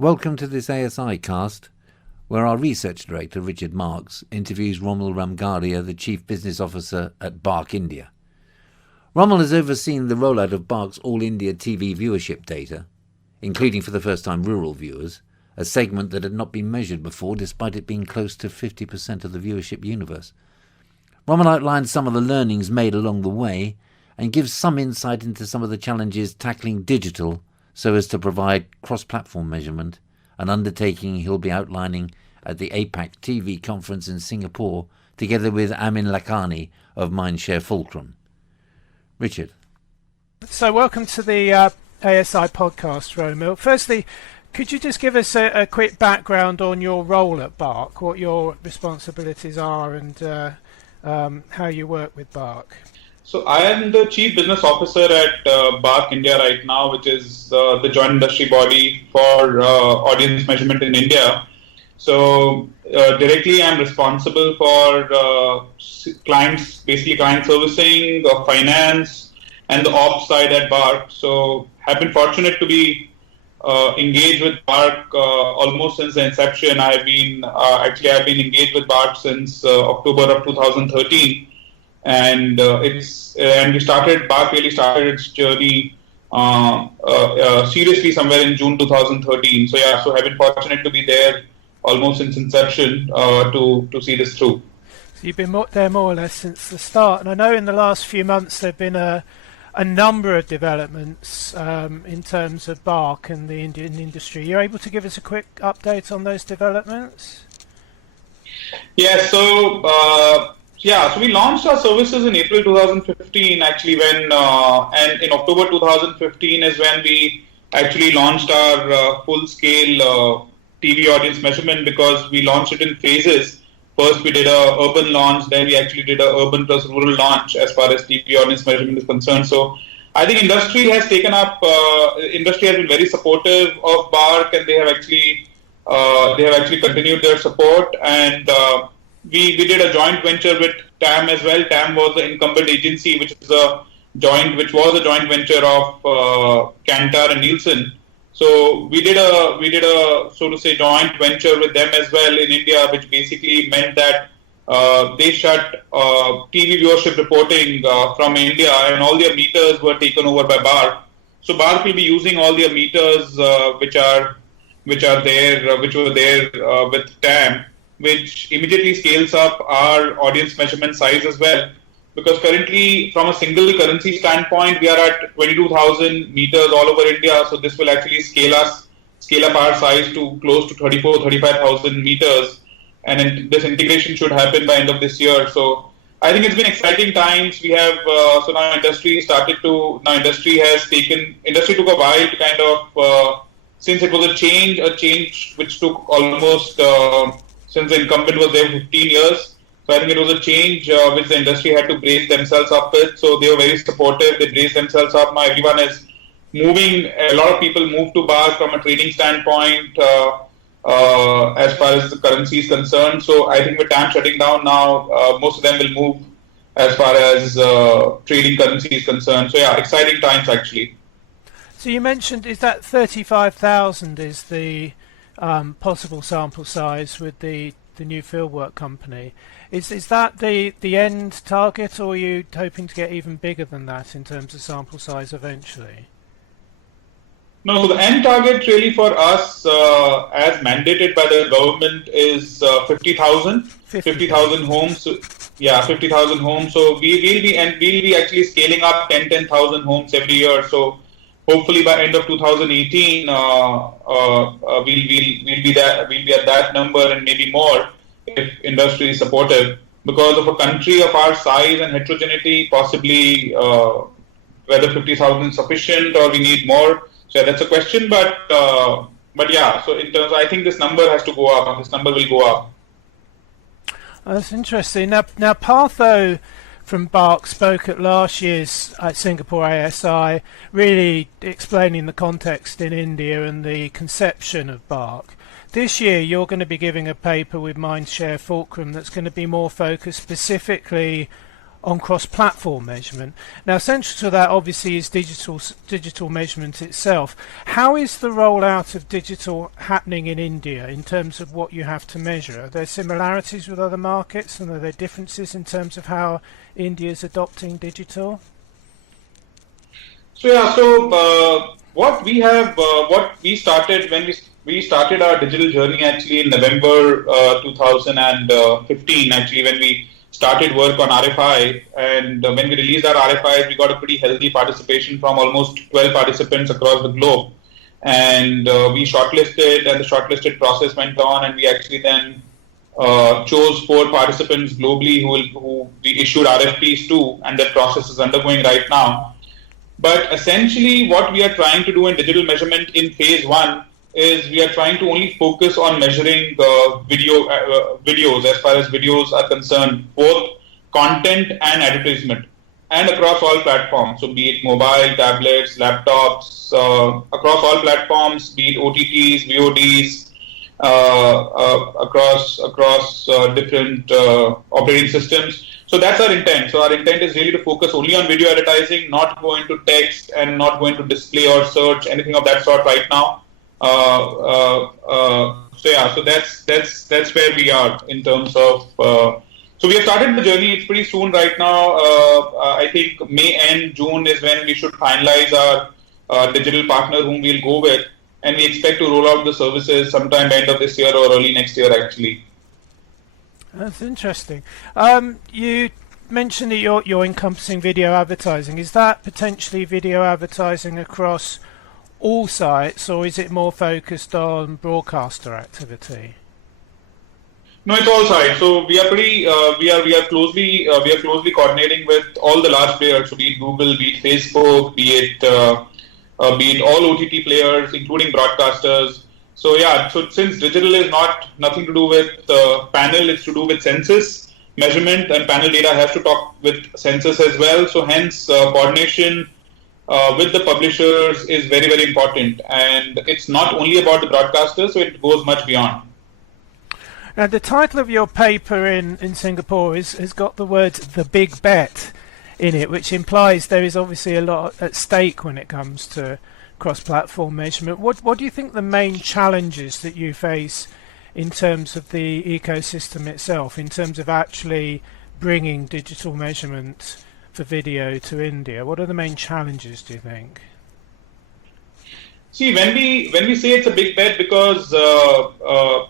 Welcome to this ASI cast, where our research director, Richard Marks, interviews Romil Ramgarhia, the Chief Business Officer at BARC India. Romil has overseen the rollout of BARC's All India TV viewership data, including for the first time rural viewers, a segment that had not been measured before despite it being close to 50% of the viewership universe. Romil outlines some of the learnings made along the way and gives some insight into some of the challenges tackling digital so as to provide cross-platform measurement, an undertaking he'll be outlining at the APAC TV conference in Singapore, together with Amin Lakhani of Mindshare Fulcrum. Richard. So welcome to the ASI podcast, Romil. Firstly, could you just give us a quick background on your role at BARC, what your responsibilities are and how you work with BARC? So I am the Chief Business Officer at BARC India right now, which is the joint industry body for audience measurement in India. So directly I'm responsible for clients, basically client servicing, finance, and the ops side at BARC. So have been fortunate to be engaged with BARC almost since the inception. I've been engaged with BARC since October of 2013. And BARC really started its journey seriously somewhere in June 2013. So have been fortunate to be there almost since inception to see this through. So you've been there more or less since the start, and I know in the last few months there've been a number of developments in terms of BARC and the Indian industry. You're able to give us a quick update on those developments? Yeah. So we launched our services in April 2015, actually, and in October 2015 is when we actually launched our full-scale TV audience measurement, because we launched it in phases. First, we did a urban launch, then we actually did a urban plus rural launch as far as TV audience measurement is concerned. So I think industry has been very supportive of BARC, and they have actually continued their support. And we did a joint venture with TAM as well. TAM was the incumbent agency, which was a joint venture of Kantar and Nielsen. So we did a so to say joint venture with them as well in India, which basically meant that they shut TV viewership reporting from India, and all their meters were taken over by BARC. So BARC will be using all their meters which were there with TAM, which immediately scales up our audience measurement size as well. Because currently, from a single currency standpoint, we are at 22,000 meters all over India. So this will actually scale up our size to close to 35,000 meters. And then this integration should happen by end of this year. So I think it's been exciting times. We have, so now industry took a while to kind of, since it was a change which took almost, since the incumbent was there 15 years. So I think it was a change which the industry had to brace themselves up with. So they were very supportive. They braced themselves up. Now everyone is moving. A lot of people move to BARC from a trading standpoint as far as the currency is concerned. So I think with TAM shutting down now, most of them will move as far as trading currency is concerned. So exciting times actually. So you mentioned, is that 35,000 is the possible sample size with the new fieldwork company? Is that the end target, or are you hoping to get even bigger than that in terms of sample size eventually? No, so the end target really for us, as mandated by the government, is 50,000 homes. 50,000 homes. So we'll be actually scaling up 10,000 homes every year. So hopefully by end of 2018, we'll be at that number and maybe more if industry is supportive. Because of a country of our size and heterogeneity, possibly whether 50,000 is sufficient or we need more. So that's a question. But yeah. So in terms, I think this number has to go up. This number will go up. That's interesting. Now Partho from BARC spoke at last year's Singapore ASI, really explaining the context in India and the conception of BARC. This year you're going to be giving a paper with Mindshare Fulcrum that's going to be more focused specifically on cross-platform measurement. Now, central to that obviously is digital measurement itself. How is the rollout of digital happening in India in terms of what you have to measure? Are there similarities with other markets, and are there differences in terms of how India is adopting digital? What we started when we started our digital journey actually in November 2015, actually when we started work on RFI, and when we released our RFIs, we got a pretty healthy participation from almost 12 participants across the globe, and we shortlisted, and the shortlisted process went on, and we actually then chose 4 participants globally who we issued RFPs to, and that process is undergoing right now. But essentially, what we are trying to do in digital measurement in phase 1 is we are trying to only focus on measuring videos as far as videos are concerned, both content and advertisement, and across all platforms. So be it mobile, tablets, laptops, across all platforms, be it OTTs, VODs, across different operating systems. So that's our intent. So our intent is really to focus only on video advertising, not go into text and not go into display or search, anything of that sort right now. So that's where we are in terms of. So we have started the journey. It's pretty soon right now. I think May and June is when we should finalize our digital partner whom we'll go with, and we expect to roll out the services sometime end of this year or early next year actually. That's interesting. You mentioned that you're encompassing video advertising. Is that potentially video advertising across all sites, or is it more focused on broadcaster activity? No, it's all sides. So we are pretty, we are closely coordinating with all the large players. So be it Google, be it Facebook, be it all OTT players, including broadcasters. So yeah, so since digital is nothing to do with panel, it's to do with census measurement, and panel data has to talk with census as well. So hence coordination with the publishers is very, very important, and it's not only about the broadcasters, so it goes much beyond. Now, the title of your paper in Singapore has got the words "the big bet" in it, which implies there is obviously a lot at stake when it comes to cross-platform measurement. What do you think the main challenges that you face in terms of the ecosystem itself, in terms of actually bringing digital measurement for video to India? What are the main challenges, do you think? See, when we say it's a big bet, because the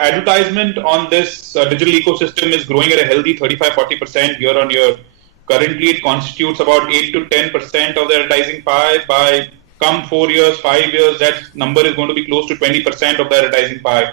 advertisement on this digital ecosystem is growing at a healthy 35-40% year on year. Currently, it constitutes about 8 to 10% of the advertising pie. By come 4 years, 5 years, that number is going to be close to 20% of the advertising pie.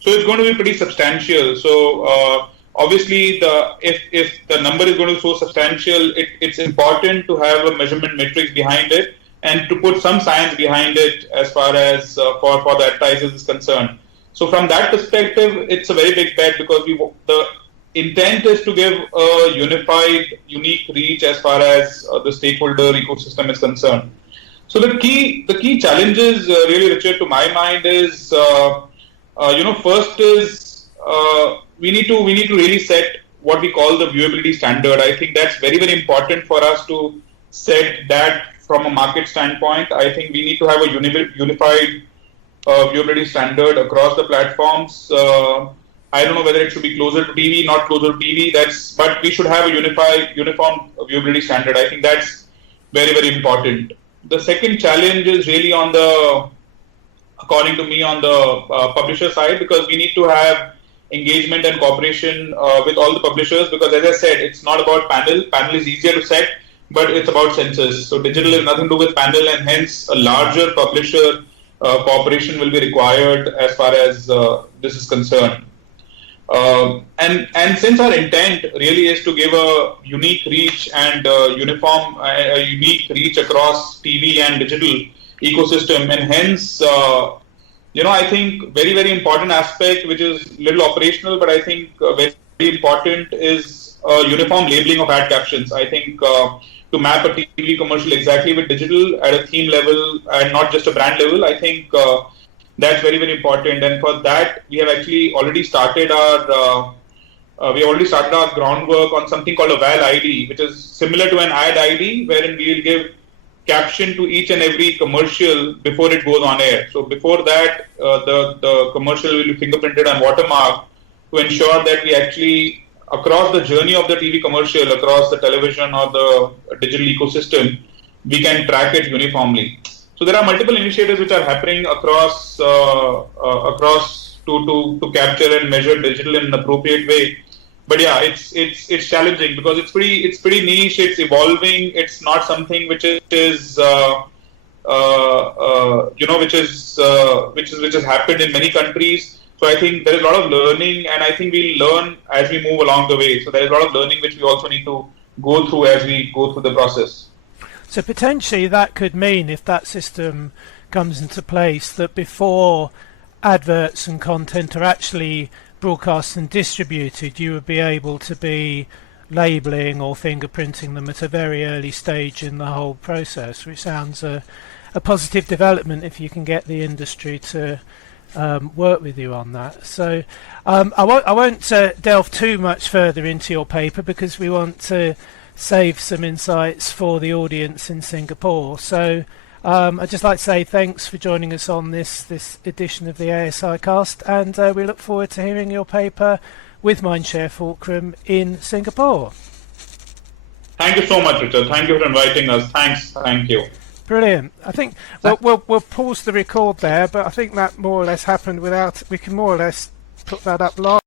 So it's going to be pretty substantial. So obviously, if the number is going to be so substantial, it's important to have a measurement matrix behind it and to put some science behind it as far as for the advertisers is concerned. So from that perspective, it's a very big bet, because the intent is to give a unified, unique reach as far as the stakeholder ecosystem is concerned. So the key challenges, really, Richard, to my mind is, first is we need to really set what we call the viewability standard. I think that's very, very important for us to set that from a market standpoint. I think we need to have a unified viewability standard across the platforms. I don't know whether it should be closer to TV, not closer to TV. But we should have a uniform viewability standard. I think that's very, very important. The second challenge is really according to me, on the publisher side, because we need to have engagement and cooperation with all the publishers. Because as I said, it's not about panel. Panel is easier to set, but it's about census. So digital has nothing to do with panel, and hence a larger publisher cooperation will be required as far as this is concerned. And since our intent really is to give a unique reach and unique reach across TV and digital ecosystem, and hence, I think very, very important aspect, which is little operational, but I think very important, is uniform labeling of ad captions. I think to map a TV commercial exactly with digital at a theme level and not just a brand level, I think that's very, very important. And for that, we have actually already started our we already started our groundwork on something called a VAL ID, which is similar to an ad ID, wherein we will give caption to each and every commercial before it goes on air. So before that, the commercial will be fingerprinted and watermarked to ensure that we actually, across the journey of the TV commercial, across the television or the digital ecosystem, we can track it uniformly. So there are multiple initiatives which are happening across to capture and measure digital in an appropriate way. But yeah, it's challenging because it's pretty niche. It's evolving. It's not something which is which has happened in many countries. So I think there is a lot of learning, and I think we'll learn as we move along the way. So there is a lot of learning which we also need to go through as we go through the process. So potentially that could mean, if that system comes into place, that before adverts and content are actually broadcast and distributed, you would be able to be labelling or fingerprinting them at a very early stage in the whole process, which sounds a positive development if you can get the industry to work with you on that. So I won't delve too much further into your paper because we want to save some insights for the audience in Singapore. So I'd just like to say thanks for joining us on this edition of the ASI cast, and we look forward to hearing your paper with Mindshare Fulcrum in Singapore. Thank you so much, Richard. Thank you for inviting us. Thank you. Brilliant. I think we'll pause the record there, but I think that more or less happened without. We can more or less put that up live.